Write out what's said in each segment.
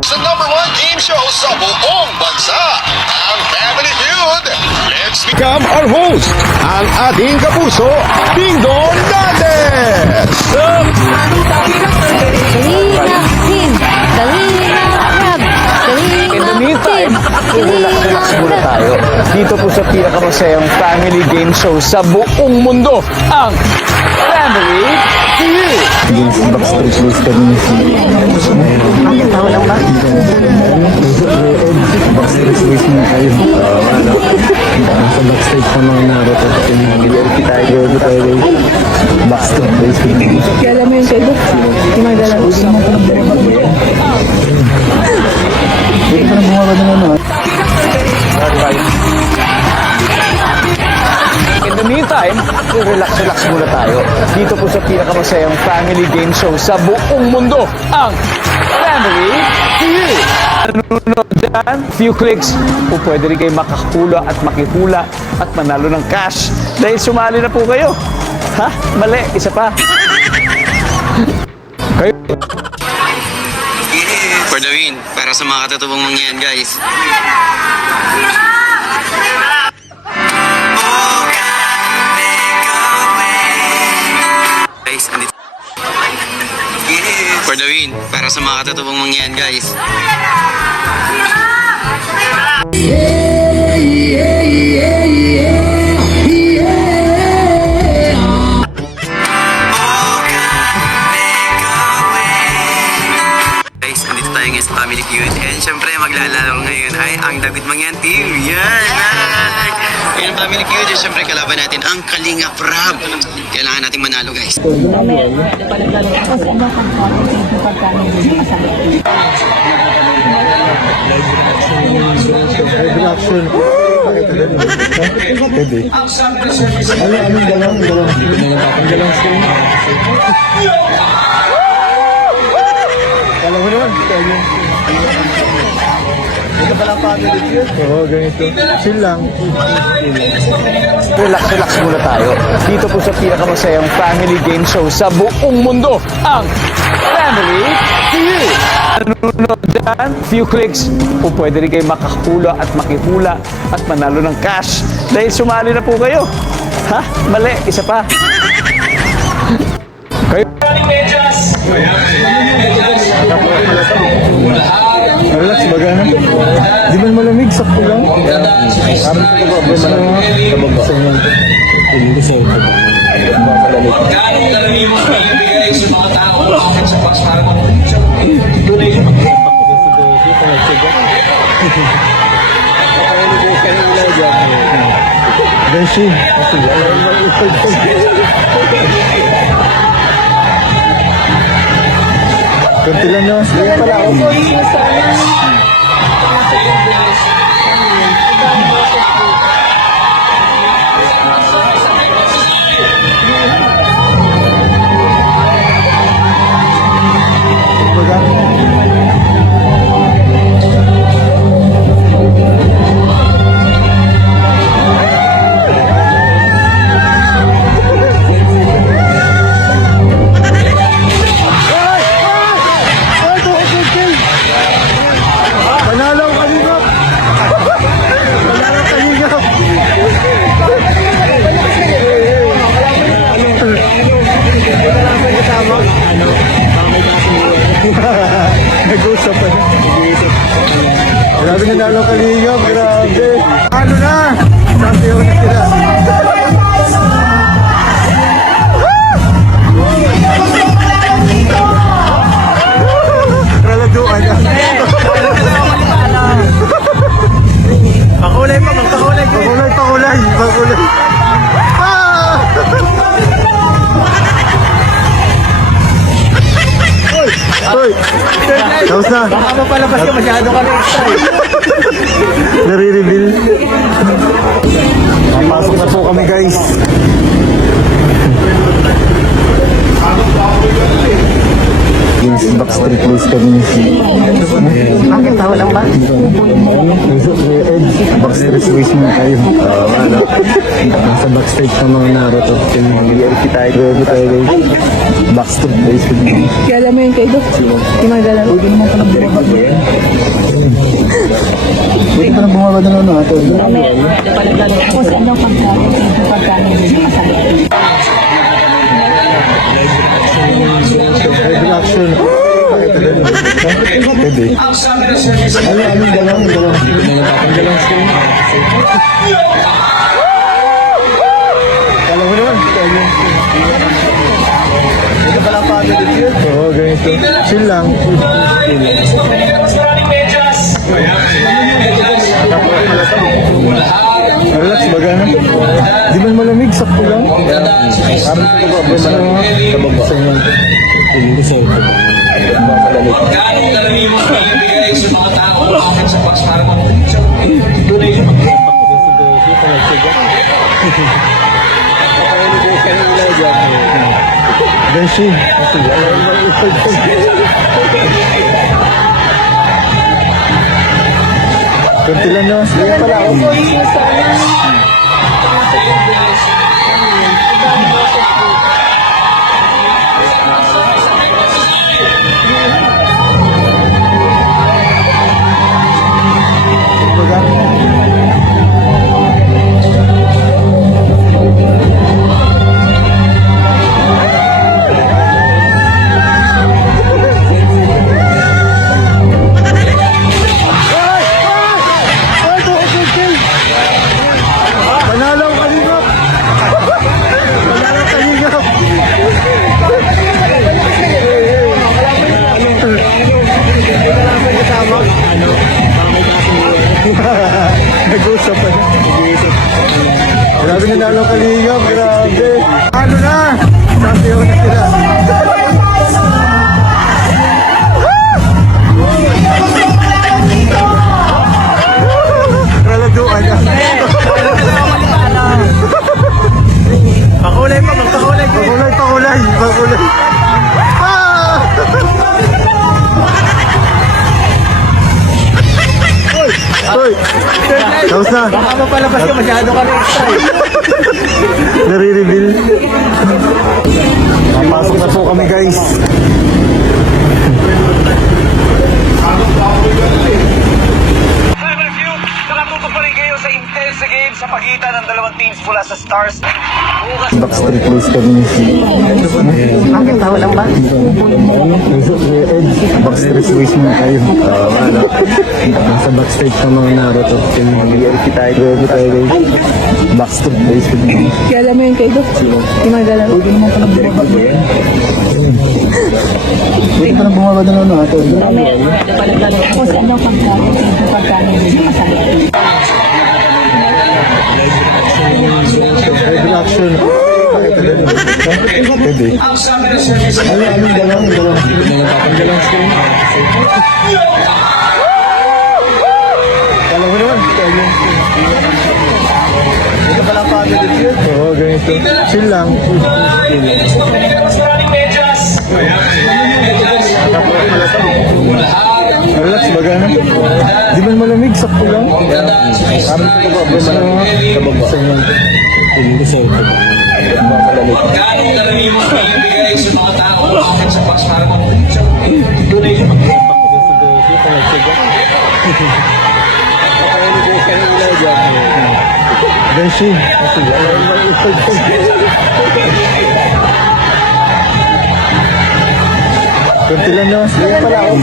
Sa #1 game show sa buong bansa, ang Family Feud. Let's become our host, ang ating kapuso, Dingdong Dantes! In the meantime, relax muna tayo. Dito po sa pinakamasayang family game show sa buong mundo, ang Family Feud. Backstreet Boys kami. Backstreet Boys na kayo. Sa backstage pa mga Naruto. Hindi tayo. Backstreet Boys kami. Kaya alam mo yung kayo? Yung mga dalawa sa mga Hindi pa na bumaba ng ano. In the meantime, relax muna tayo. Dito po sa pinakamasayang family game show sa buong mundo, ang Family Feud. Nanonood dyan, few clicks, o pwede rin kayo makakula at makihula at manalo ng cash. Dahil sumali na po kayo. Ha? Mali, isa pa. Kayo. For the win, para sa mga katutubong mangyan, guys. Guys, andito. For the win, para sa mga katutubong mangyan, guys. Guys, andito tayo ngayon sa Family Feud. And syempre, maglalaro ngayon ay ang David Mangyan Team. Yan! Ngayon, Family Feud, and syempre, kalaban natin ang Kalingap Rab. Kailangan natin manalo, guys. Reaction. Pwede. Anong galang? Galang screen. Alam mo naman, ito pala family feud. Oo, ganito. Chill lang. Relax muna tayo. Dito po sa pinakamasayang family game show sa buong mundo, ang Family Feud. Nanonood dyan, few clicks, o pwede rin kayo makakula at makihula at manalo ng cash. Dahil sumali na po kayo. Ha? Mali, isa pa. Kayo. Relax, baga na. Di ba malamig? Sakto lang. Parang ito ba? Nababa. Hindi sa ito. Beshi. Kunti lang na. Hindi pala ako. Nag-usap pa na. Grabe na nalo Kalingap, grabe. Ano na? Champion na sila. Kraladuan na. Pakulay pa, magpakulay. Pakulay. Hoy! Tapos na. Baka mapalabas ka, masyado ka na excited. Nare-reveal. Papasok na po kami, guys. Yes, Backstreet Boys kami. Bakit tawa lang ba? Backstreet Boys na kayo. Sa backstage pa mga Naruto. Hindi tayo. Backstreet Boys kami. Kaya alam mo yung kayo? Yung mga dalawa. na natin. Kung saan daw pagkain masakit. Reaction. Pwede. Ano dalawang? Dalawang screen. Kala mo naman. Ito pala family feud. Oo, ganito. Chill lang. Relax baga na. Di man malamig, sakto lang. Parang ito ba, kababa sa inyo. Hindi sa ito. Malamig. Benshi. Kuntilan na. Sige pala ako. Panalo ka nito! Panalo ka nito! Nag-usap pa na. Grabe nanalo ka nito, grabe. Ano na? Champion na sila. Raladuan na. Pakulay pa, magpakulay. Pakulay. Ah! Hoy! Tapos na. Baka mapalabas ka, masyado ka rin. Nare-reveal. Papasok na po kami, guys. Nakatutok pa rin kayo sa intense game sa pagitan ng dalawang teams mula sa Stars. Backstreet Boys kami. Bakit tawa lang ba? Backstreet Boys mo kayo. Ano? Nasa backstage ng mga Naruto. Ready tayo. Backstreet Boys. Kaya mo yung kayo? Yung mga galaw. Hindi naman pala bumabag. Pwede ka na bumaba na natin. Kung saan daw pagkain masakit. Reaction. Pwede. Ano dalawang? Dalawang screen. Kala mo naman. Ito pala family feud. Oo, ganito. Chill lang. Relax baga na. Di man malamig, sakto lang. Parang ito ba, kababa sa inyo. Hindi sa ito. Malamig. Benshi. Kuntilan na. Sige pala ako.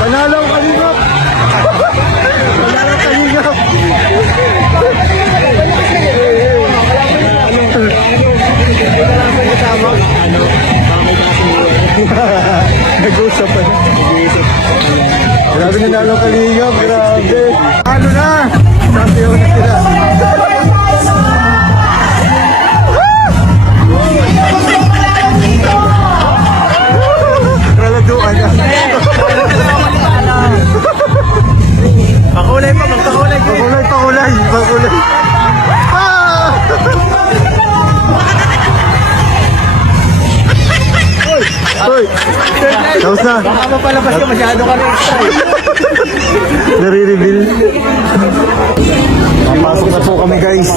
Panalo ka nito! Panalo ka nito! Nag-usap pa na. Grabe nanalo ka nito, grabe. Ano na? Champion na sila. Raladuan na. Pakulay pa, Hoy! Tapos na. Baka mapalabas ka, masyado ka rin. Nare-reveal. Papasok na po kami guys.